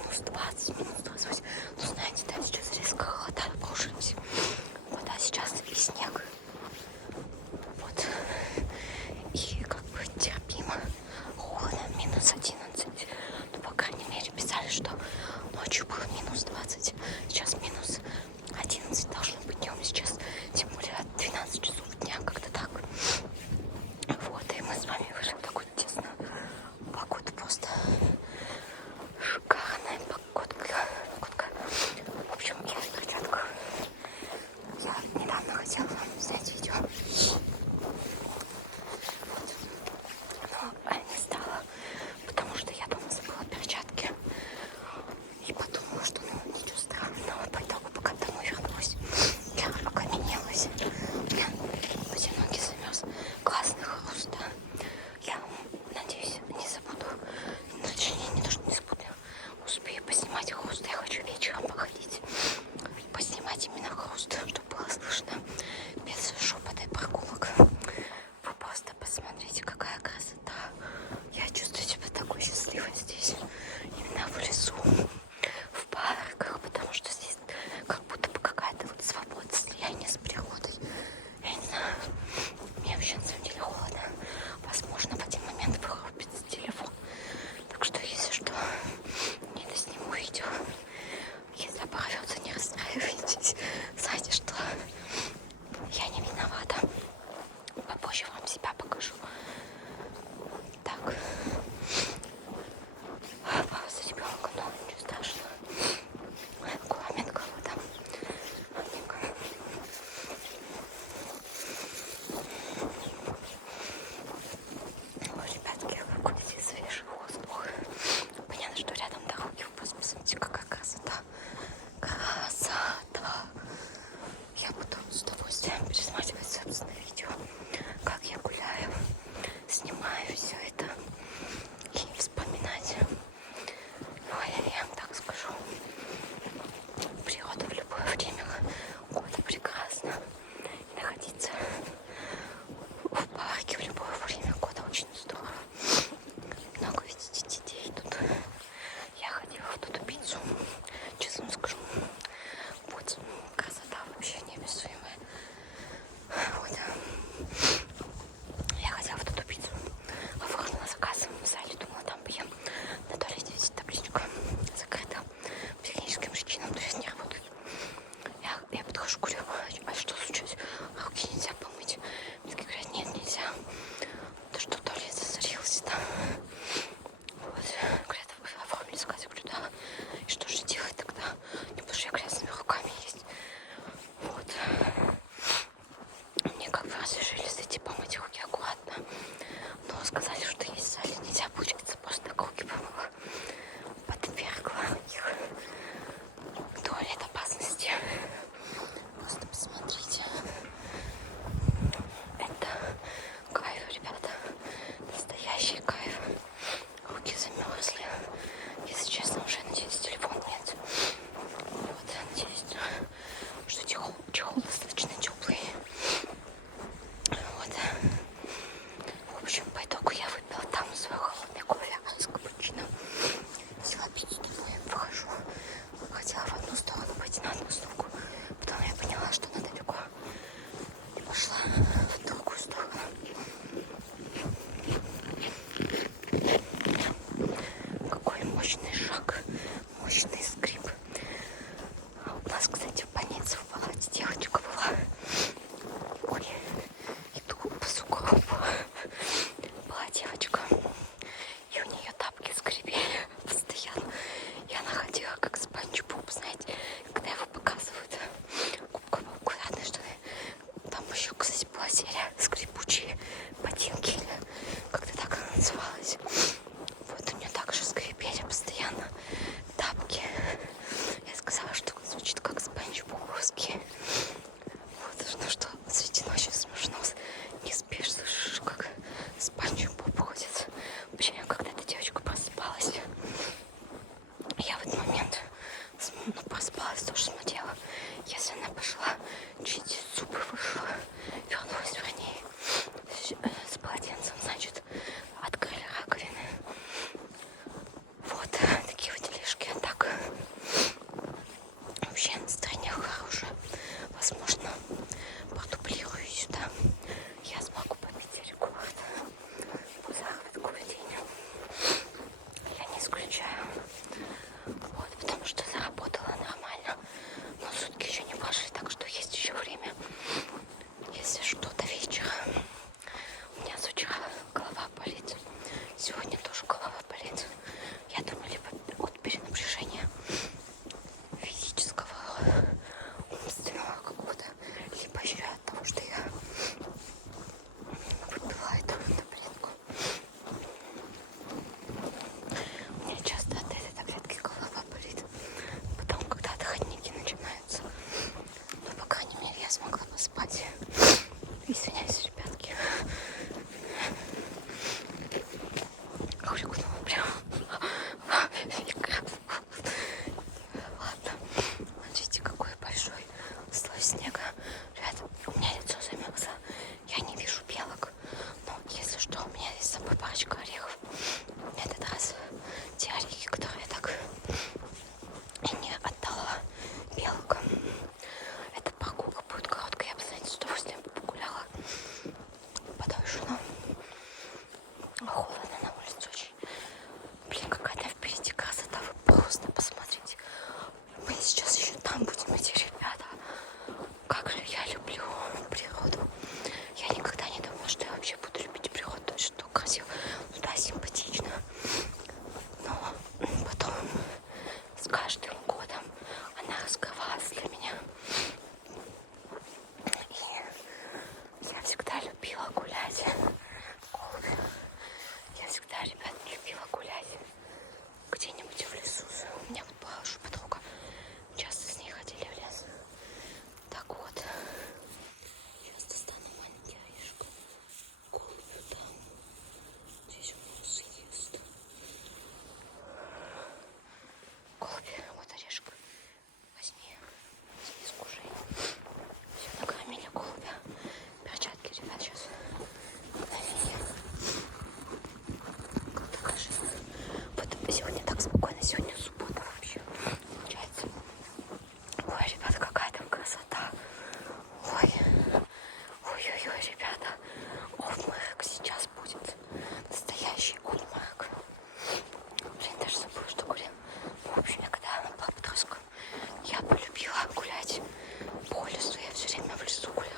минус 20, минус 28. Ну, знаете, да, сейчас резко холодает, обрушилась вода сейчас и снег. Вот. И как бы терпимо. Холодно, минус 11. Ну, по крайней мере, писали, что ночью было минус 20. Сейчас минус 11 должно быть днем. Сейчас, тем более, 12 часов дня, как-то так. Вот, и мы с вами вышли в такую чудесную погоду. Просто шикарная погодка. В общем, я в перчатках. Я недавно хотела вам снять видео. Вот. Но не стала, потому что я дома забыла перчатки. И подумала, что ну ничего странного. По итогу, пока домой вернулась, я окаменелась. У меня эти ноги замерз. Классный хруст, да. Я надеюсь, не забуду. Точнее, не то, что не забуду. Успею поснимать хруст. Я хочу вечером походить. Поснимать именно хруст, чтобы было слышно. Без шепота и прогулок. Вы просто посмотрите, какая красота. Я чувствую себя такой счастливой здесь. Именно в лесу. В парках. Потому что здесь как будто бы какая-то вот свобода, слияние с природой. Я не знаю. Мне вообще на самом деле холодно. Возможно, в один момент вырубится телефон. Так что, если что, не досниму видео. Если оборвется, не расстраивайтесь. Знаете что? Я не виновата. Попозже вам себя покажу. Так. Папа за ребенка, но ничего страшного. Куламен кого-то. Ой, ребятки, какой здесь свежий воздух. Понятно, что рядом дороги. Вы просто посмотрите, какая красота. Красота. Я буду с удовольствием пересматривать собственное видео, как я гуляю, снимаю все это и вспоминать. Ой, я вам так скажу, природа в любое время года прекрасна. И находиться в парке в любое время года очень здорово. Много видите детей тут. Я ходила в Тутупицу, честно скажу. Вот красота вообще неописуемая. Вот. Я хотела в Тутупицу. Оформила заказ в зале, думала, там поем. На туалете висит табличка закрыта. Психическим причинам туалет не работает. Я подхожу, говорю, а что случилось? Руки нельзя помыть. Мне говорят, нет, нельзя. То что туалет засорился, да. Вот. Говорят, вы оформили заказ. Я говорю, да. И что же делать тогда? Не потому что я грязными руками есть. Вот. Мне как бы разрешили зайти помыть руки аккуратно. Но сказали, что есть в зале нельзя, получается, просто так руки помыла. Подвергла их туалет опасности. Просто посмотрите. Это кайф, ребята. Настоящий кайф. Руки замерзли. Если честно, уже надеюсь, телефон нет. Вот, надеюсь, что чехол достаточно теплый. Вот. В общем, по итогу я выпила там свой холодный кофе с капучино. Взяла пиццу домой, выхожу. Хотела в одну сторону пойти, на одну сторону. Потом я поняла, что она далеко. И пошла в другую сторону. Какой мощный шаг, мощный скрип. У нас, кстати, в больнице в палате девочка была. Ой, иду по сугробу. Была девочка, и у нее тапки скрипели постоянно. И она ходила как Спанч Боб, знаете, когда его показывают. Губка аккуратные штаны. Там еще, кстати, была серия «Скрипучие ботинки», или как-то так она называлась. Вот у нее также скрипели постоянно тапки. Я сказала, что звучит как Спанч Бобовский. Вот, ну что, среди ночи смешно. Не спишь, слышишь, как Спанч Боб ходит. Вообще, когда эта девочка просыпалась, я в этот момент просыпалась, тоже смотрела. Если она пошла чистить зубы, вышла, вернулась, вернее, с полотенцем, значит, открыли раковины. Вот такие вот делишки. Так, каждым годом она раскрывалась для меня. И я всегда любила гулять. Я всегда, ребят, любила гулять где-нибудь в лесу. У меня вот была уже подруга. Часто с ней ходили в лес. Так вот. Сейчас достану маленький орешек. Голубь там. Здесь он носы ест. Голубь, вот орешек. Возьми. Возьми, скушай. Все, накормили голубя. Перчатки, ребят, сейчас. Такая жизнь. Вот сегодня так спокойно. Сегодня суббота вообще. Получается. Ой, ребята, какая там красота. Ой. Ой-ой-ой, ребята. Обморок сейчас будет. Настоящий обморок. Блин, даже забыла, что гуляла. В общем, я когда была подростком, я полюбила гулять по лесу. Я все время в лесу гуляла.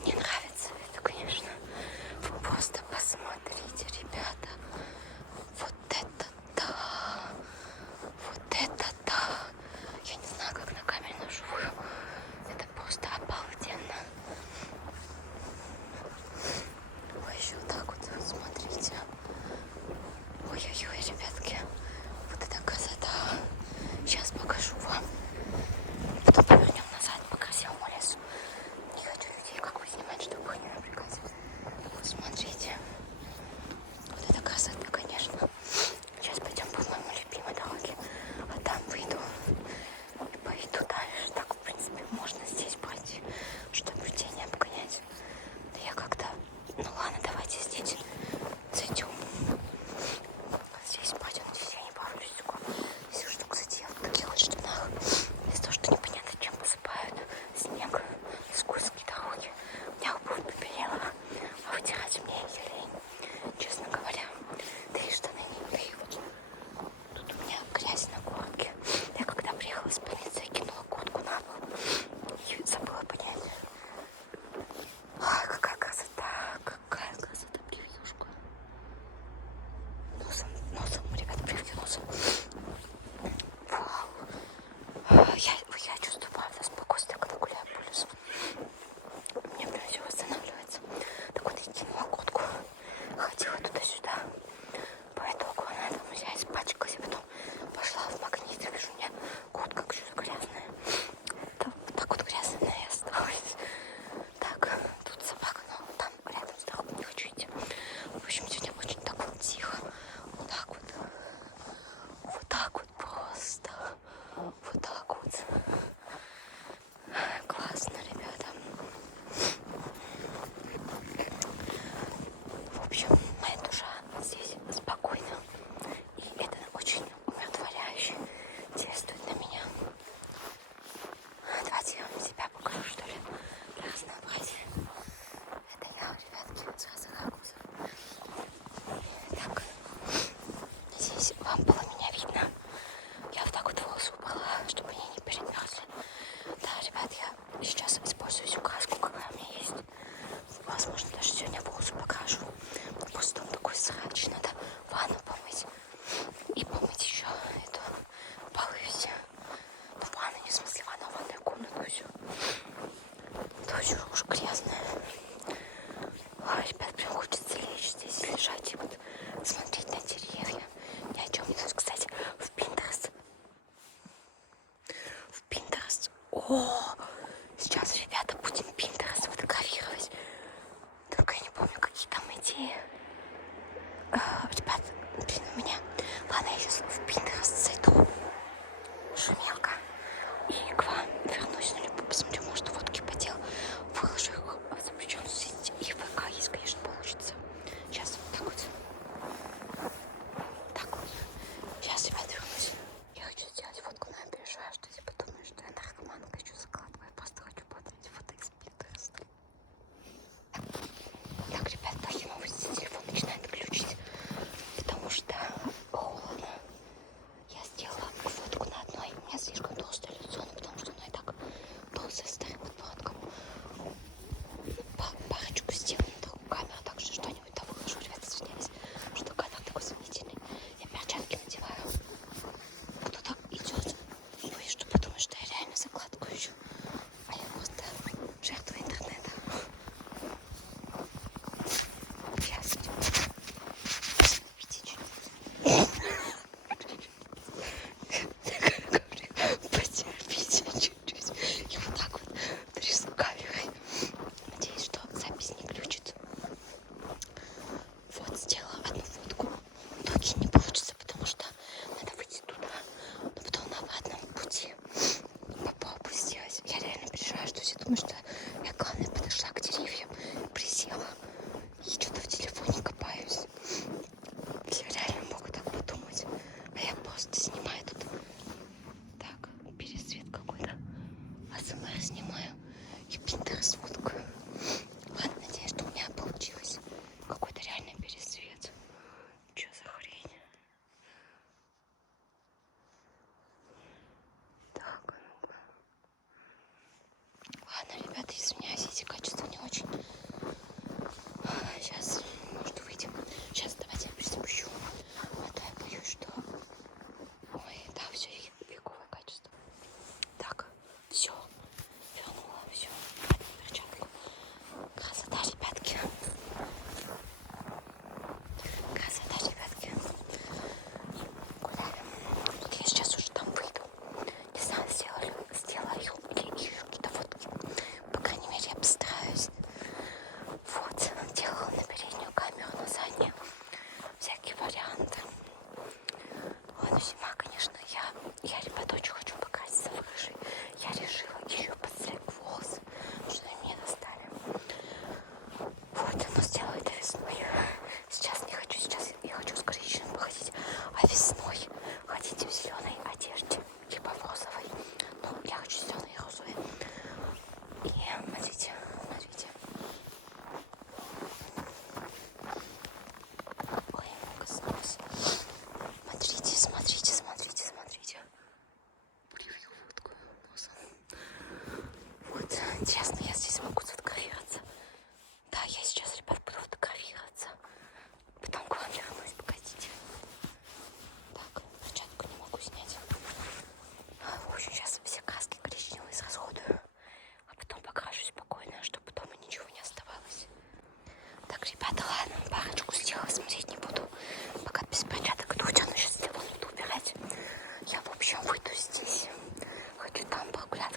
Мне нравится это, конечно. Вы просто посмотрите, ребята. Вот это да. Вот это да. Я не знаю, как на камере на живую. Это просто обалденно. Ой, еще вот так вот, смотрите. Ой-ой-ой, ребятки. Вот это красота. Сейчас покажу вам. Потом повернем назад по красивому лесу. Не хочу людей как бы снимать, чтобы их не напрягать. Вот смотрите. Вот это красота, конечно. Сейчас пойдем по моему любимой дороге. А там выйду и пойду дальше. Так, в принципе, можно здесь пройти, чтобы людей не обгонять. Да я как-то... Ну ладно, давайте здесь зайдем. Здесь пойдемте все, не боюсь. Если что, кстати, я в таких вот штанах. Из-за того, что непонятно, чем посыпают снег, скользкие дороги. У меня обувь побелела, а вытирать мне ее лень. Честно говоря, да и штаны не даю. Тут у меня грязь на куртке. Я когда приехала с больницы, я кинула куртку на пол и забыла понять. Ай, какая красота, превьюшка. Носом, ребята, превью носом. Вау. Я чувствую, правда, спокойствие, когда гуляю по лесу. Мне прям все восстанавливается. Так вот, я кинула куртку, ходила туда-сюда. По итогу она там вся испачкалась, а потом пошла в магнит. Я вижу, у меня куртка что-то грязная. Так вот грязная и осталась. Так, тут собака, но там рядом с дорогой не хочу идти. В общем, сегодня очень так вот тихо. Вот так вот. Вот так вот просто. Вот так вот. Классно, ребята. В общем, моя душа здесь спокойна. И это очень умиротворяюще действует на меня. Давайте я вам себя покажу, что ли, для разнообразия. Это я, ребятки, с разных ракурсов. Так, здесь вам было меня видно. Я вот так вот волосы убрала, чтобы они не перемерзли. Да, ребят, я сейчас использую всю краску, какая у меня есть. Возможно, даже сегодня волосы покрашу. Просто он такой срач, надо ванну помыть. И помыть еще эту полы все. Ну, ванну, не в смысле ванну, а ванную комнату все. Тоже уж грязная. Ой, ребят, прям хочется лечь здесь, лежать и вот смотреть на деревья. Ни о чем не знаю. Кстати, в Pinterest. О, сейчас, ребята, будем Pinterest фотографировать. Только я не помню, какие там идеи. Ребят, блин, у меня... Ладно, я сейчас в Pinterest зайду. Шумелка. И к вам вернусь, ну, либо посмотрю, может, фотки подел. Выложу их в запрещенную сеть. И ВК, если, конечно, получится. Сейчас вот так вот. Так вот. Сейчас, ребят, вернусь. Я хочу сделать фотку, но я переживаю, что я подумаю, что я наркоманка, еще закладываю. прогуляться.